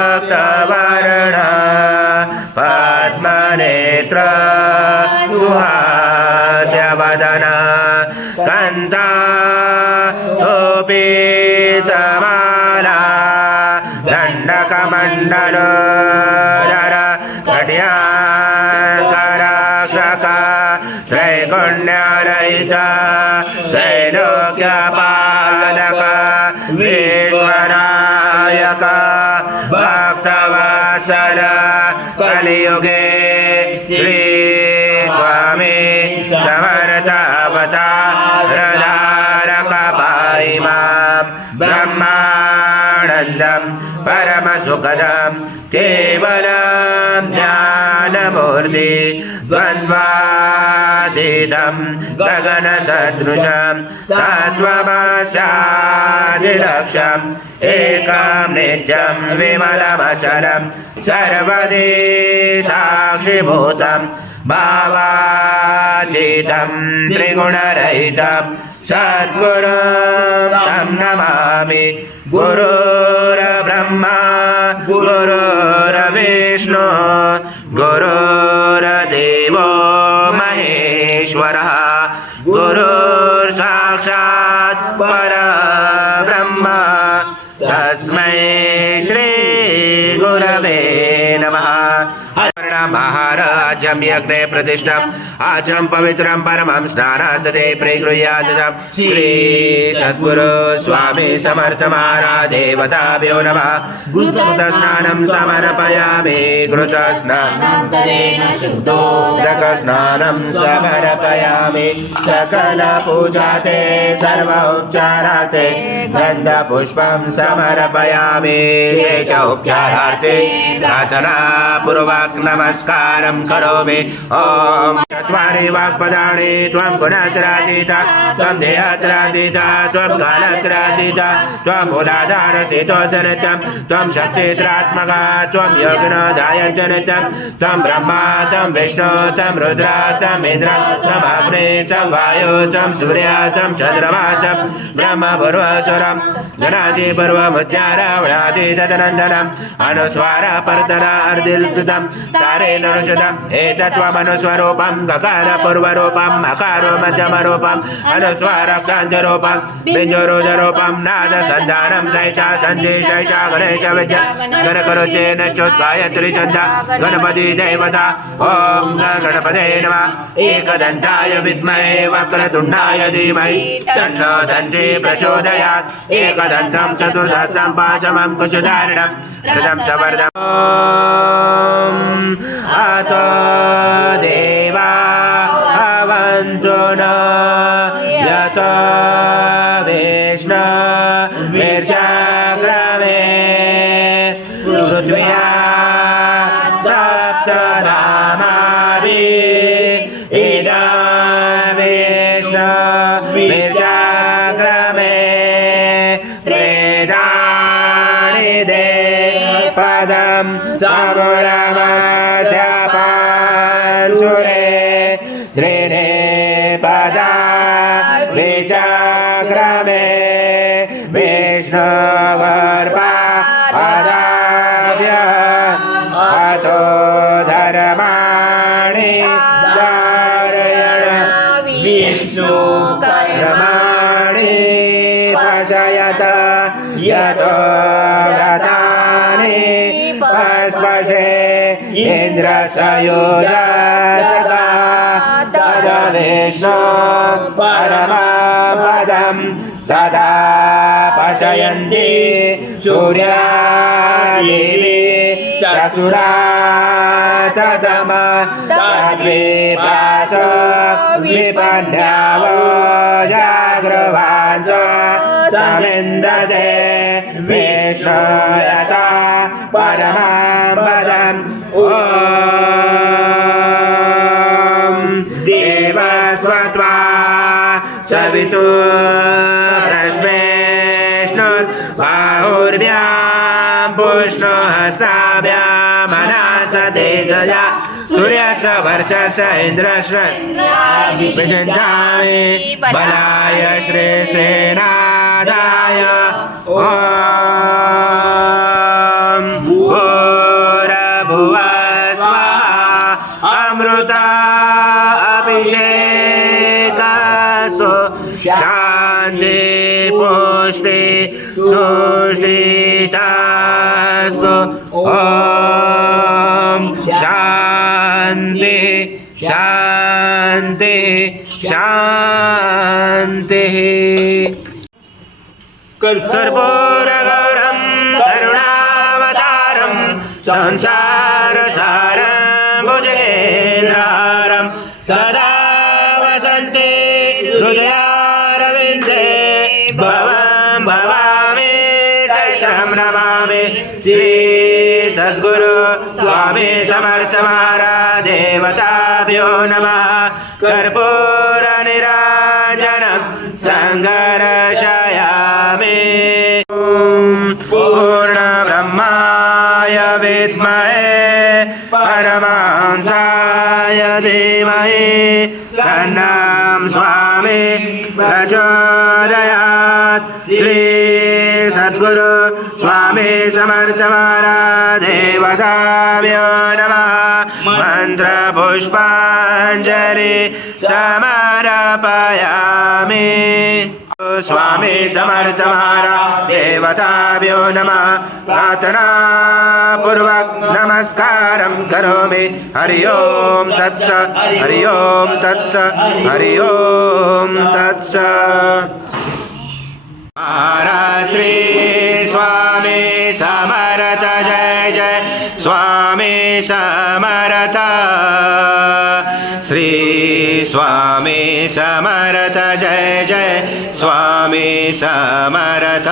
रक्ताङ्गरक्तवर्ण पद्मनेत्र सुहास्यवदन कन्ता तोपि समाला दण्डकमण्डलोदर त्रैगुण्यालयित त्रैलोक्यपालक कलियुगे श्री स्वामी समर्थवता हृदारक पाहि माँ ब्रह्मानन्दं परमसुखदं केवलं ज्ञानमूर्ति द्वन्द्वातीतं गगनसदृशं तत्त्वमस्यादिलक्ष्यम् एकं नित्यं विमलमचलं सर्वदे साक्षिभूतं भावातीतं त्रिगुणरहितं सद्गुरुं तं नमामि गुरुर्ब्रह्मा, गुरुर्विष्णु महेश्वरः गुरुर्साक्षात् परब्रह्म। तस्मै श्रीगुरवे नमः। महाराजं यज्ञे प्रतिष्ठम् आचरं पवित्रं परमं प्रगृह्यादं श्री सद्गुरु स्वामी समर्थ महाराज देवताभ्यो नमः। घृतस्नानं समर्पयामि। घृतस्नानं अनन्तरेण शुद्धो स्नानं समर्पयामि। सकलपूजाते सर्व उपचाराते गन्धपुष्पं समर्पयामि। शेष उपचारार्थे प्रार्थना पूर्वक नमस्कारं करोमि। ॐ चत्वारि वाक्पदानि, त्वं गुणत्रातीता त्वं देहत्रातीता त्वं त्वं त्वं शक्तित्रात्मका, त्वं त्वं ब्रह्मा तं विष्णु तं रुद्र इन्द्र तं अग्ने वायु तं सूर्य तं चन्द्रमा तं ब्रह्म तदनन्तरम्, अनुस्वार परतर తారేణుషదం ఏతత్వమనుస్వరూపం గకార పూర్వరూపం అకారో మధ్యమరూపం అనుస్వార కాంతరూపం బింజురుజరూపం నాద సంధానం సైషా సంధి సైషా గణేశ విద్య గణకరుచేన చుద్గాయత్రి చంద గణపతి దేవత ఓం గణపతే నమ ఏకదంతాయ విద్మహే వక్రతుండాయ ధీమహి తన్నో దండి ప్రచోదయాత్ ఏకదంతం చతుర్దశం పాశమం కుశధారణం రథం చ अतो देवा भवन्तु न यतो विष्णु वीर्षाग्रमे पृथ्व्या सप्तनामादि इदा विष्णु वीर्षाग्रमे त्रेदानि दे पदं समरमशपांसुरे त्रिणे पदा विचक्रमे विष्णुवर्पा पदाभ्य अतो धर्माणि धारयण विष्णु कर्माणि पशयत यतो रता पस्पशे इन्द्रसयोजसदा तदविष्णु परमापदं सदा पशयन्ति सूर्यादेवी चतुराततम तद्विप्रास विपन्याव जाग्रवास समिन्दते विष्णुयता परमापदम् ॐ देवस्वत्वा सवितु प्रश्वेष्णुर्बाहुर्भ्यां पुष्णुः साभ्यामनाथ स तेजया सूर्यस्य वर्चस्य इन्द्रस्य विषञ्चामि बलाय श्रीसेनादाय ॐ भूरभुवः स्वाहा अमृता अभिषेकस्तु। शान्ति पुष्टि तुष्टि चास्तु। ॐ शान्ति शान्ति शान्तिः। कर्पूरगौरं करुणावतारं संसारसारं भुजेन्द्रारं सदा वसन्ते हृदयारविन्दे, भवं भवामि चैत्रं नमामि। श्री सद्गुरु स्वामी समर्थ देवताभ्यो नमः। कर्पूरनिराजनं सङ्गर्षयामि धीमहि तन्नं स्वामी प्रचोदयात् श्री सद्गुरु स्वामी समर्थ महाराज देवताभ्यो नमः मन्त्रपुष्पाञ्जलि समर्पयामि। स्वामी समर्थ महाराज, देवताभ्यो नमः। प्रार्थनापूर्वक नमस्कारं करोमि। हरि ओं तत्स, हरि ओं तत्स, हरि ओं तत्स। श्री स्वामी समर्थ जय जय। स्वामी समर्थ। श्री स्वामी समर्थ जय जय। स्वामी समर्थ